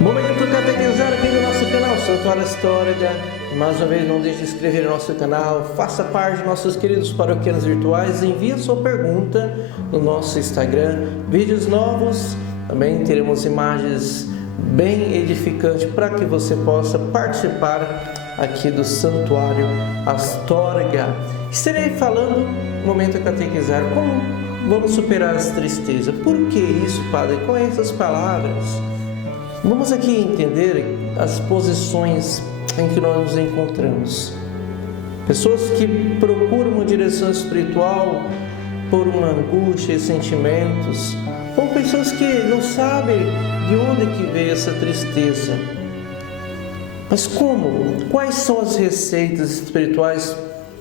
Momento catequizar aqui no nosso canal Santuário História. Mais uma vez, não deixe de se inscrever no nosso canal, faça parte de nossos queridos paroquianos virtuais, envie a sua pergunta no nosso Instagram, vídeos novos, também teremos imagens bem edificantes para que você possa participar aqui do Santuário Astorga. Estarei falando no Momento Catequizar, como vamos superar as tristezas. Por que isso, Padre? Quais essas palavras? Vamos aqui entender as posições em que nós nos encontramos. Pessoas que procuram uma direção espiritual por uma angústia e sentimentos, ou pessoas que não sabem de onde que veio essa tristeza. Mas como? Quais são as receitas espirituais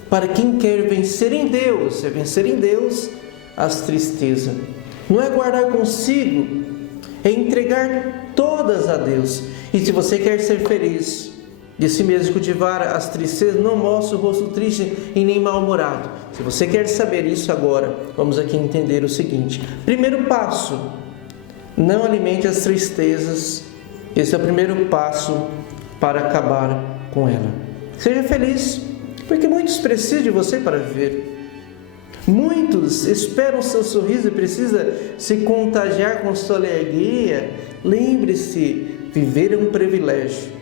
para quem quer vencer em Deus? É vencer em Deus as tristezas. Não é guardar consigo, é entregar todas a Deus. E se você quer ser feliz, de si mesmo cultivar as tristezas, não mostre o rosto triste e nem mal-humorado. Se você quer saber isso agora, vamos aqui entender o seguinte. Primeiro passo, não alimente as tristezas. Esse é o primeiro passo para acabar com ela. Seja feliz, porque muitos precisam de você para viver. Muitos esperam o seu sorriso e precisam se contagiar com sua alegria. Lembre-se, viver é um privilégio.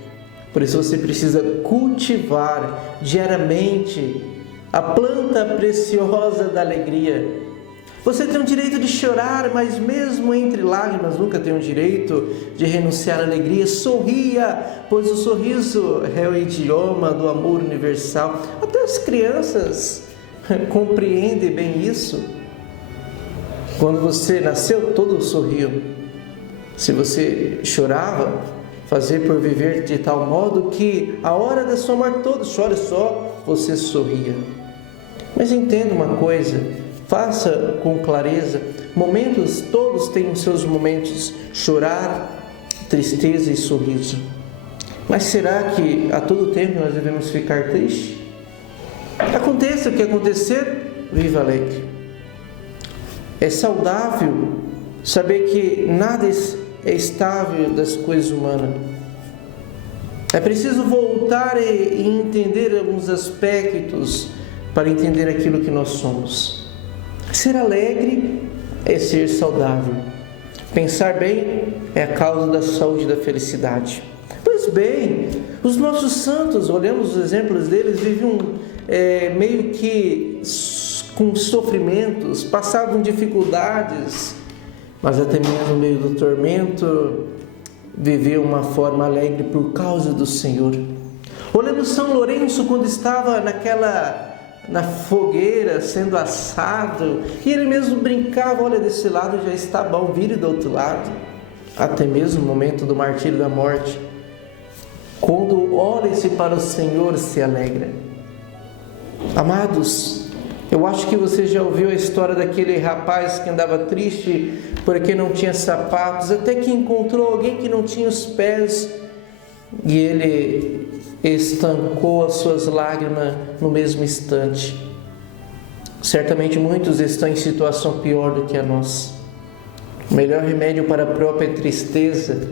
Por isso você precisa cultivar diariamente a planta preciosa da alegria. Você tem o direito de chorar, mas mesmo entre lágrimas nunca tem o direito de renunciar à alegria. Sorria, pois o sorriso é o idioma do amor universal. Até as crianças compreendem bem isso. Quando você nasceu, todos sorriam. Se você chorava, fazer por viver de tal modo que a hora da sua morte todos choram, só você sorria. Mas entenda uma coisa, faça com clareza, momentos, todos têm os seus momentos, chorar, tristeza e sorriso. Mas será que a todo tempo nós devemos ficar tristes? Aconteça o que acontecer, viva alegre. É saudável saber que nada é estável das coisas humanas. É preciso voltar e entender alguns aspectos para entender aquilo que nós somos. Ser alegre é ser saudável. Pensar bem é a causa da saúde e da felicidade. Pois bem, os nossos santos, olhamos os exemplos deles, viviam meio que com sofrimentos, passavam dificuldades, mas até mesmo no meio do tormento, viviam uma forma alegre por causa do Senhor. Olhamos São Lourenço quando estava na fogueira sendo assado, e ele mesmo brincava, olha, desse lado já está bom, vire do outro lado. Até mesmo no momento do martírio da morte, quando olha-se para o Senhor, se alegra. Amados, eu acho que você já ouviu a história daquele rapaz que andava triste porque não tinha sapatos, até que encontrou alguém que não tinha os pés e ele estancou as suas lágrimas no mesmo instante. Certamente muitos estão em situação pior do que a nossa. O melhor remédio para a própria tristeza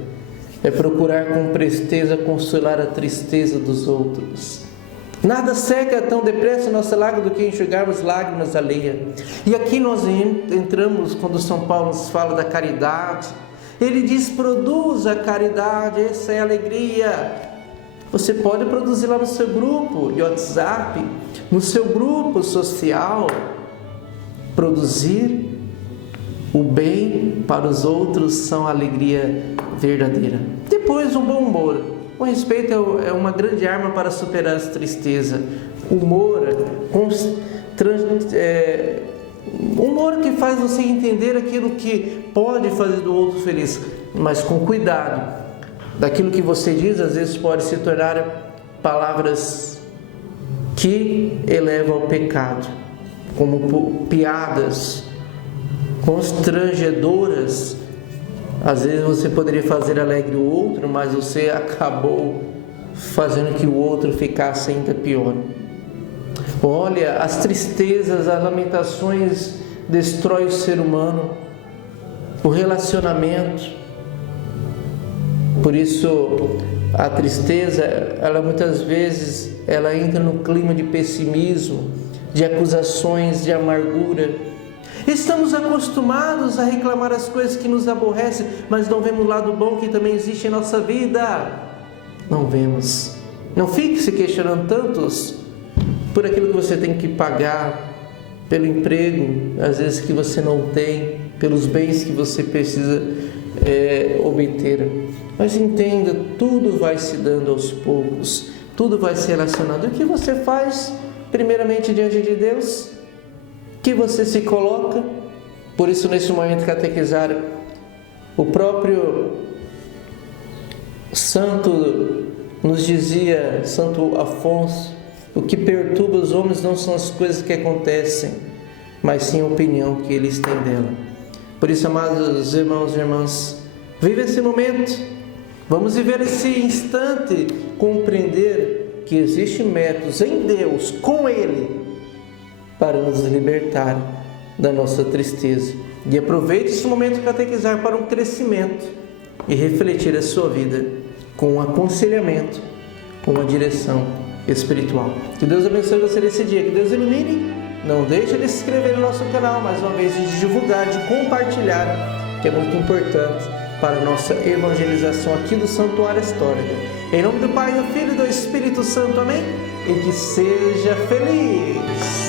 é procurar com presteza consolar a tristeza dos outros. Nada seca tão depressa nossa lágrima do que enxugarmos lágrimas alheias. E aqui nós entramos quando São Paulo nos fala da caridade. Ele diz, produza a caridade, essa é a alegria. Você pode produzir lá no seu grupo de WhatsApp, no seu grupo social. Produzir o bem para os outros são a alegria verdadeira. Depois, um bom humor. O respeito é uma grande arma para superar as tristezas. Humor que faz você entender aquilo que pode fazer do outro feliz, mas com cuidado. Daquilo que você diz, às vezes pode se tornar palavras que elevam ao pecado, como piadas constrangedoras Às vezes você poderia fazer alegre o outro, mas você acabou fazendo que o outro ficasse ainda pior. Olha, as tristezas, as lamentações destroem o ser humano, o relacionamento. Por isso, a tristeza, ela muitas vezes, ela entra no clima de pessimismo, de acusações, de amargura. Estamos acostumados a reclamar as coisas que nos aborrecem, mas não vemos o lado bom que também existe em nossa vida. Não vemos. Não fique se questionando tantos por aquilo que você tem que pagar, pelo emprego, às vezes que você não tem, pelos bens que você precisa obter. Mas entenda, tudo vai se dando aos poucos, tudo vai se relacionando. O que você faz, primeiramente, diante de Deus? Que você se coloca. Por isso, nesse momento catequizar, o próprio santo nos dizia, Santo Afonso, o que perturba os homens não são as coisas que acontecem, mas sim a opinião que eles têm dela. Por isso, amados irmãos e irmãs, vive esse momento, vamos viver esse instante, compreender que existem métodos em Deus, com Ele, para nos libertar da nossa tristeza. E aproveite esse momento para catequizar para um crescimento e refletir a sua vida com um aconselhamento, com uma direção espiritual. Que Deus abençoe você nesse dia, que Deus ilumine. Não deixe de se inscrever no nosso canal, mais uma vez, de divulgar, de compartilhar, que é muito importante para a nossa evangelização aqui do Santuário Histórico. Em nome do Pai, do Filho e do Espírito Santo, amém? E que seja feliz!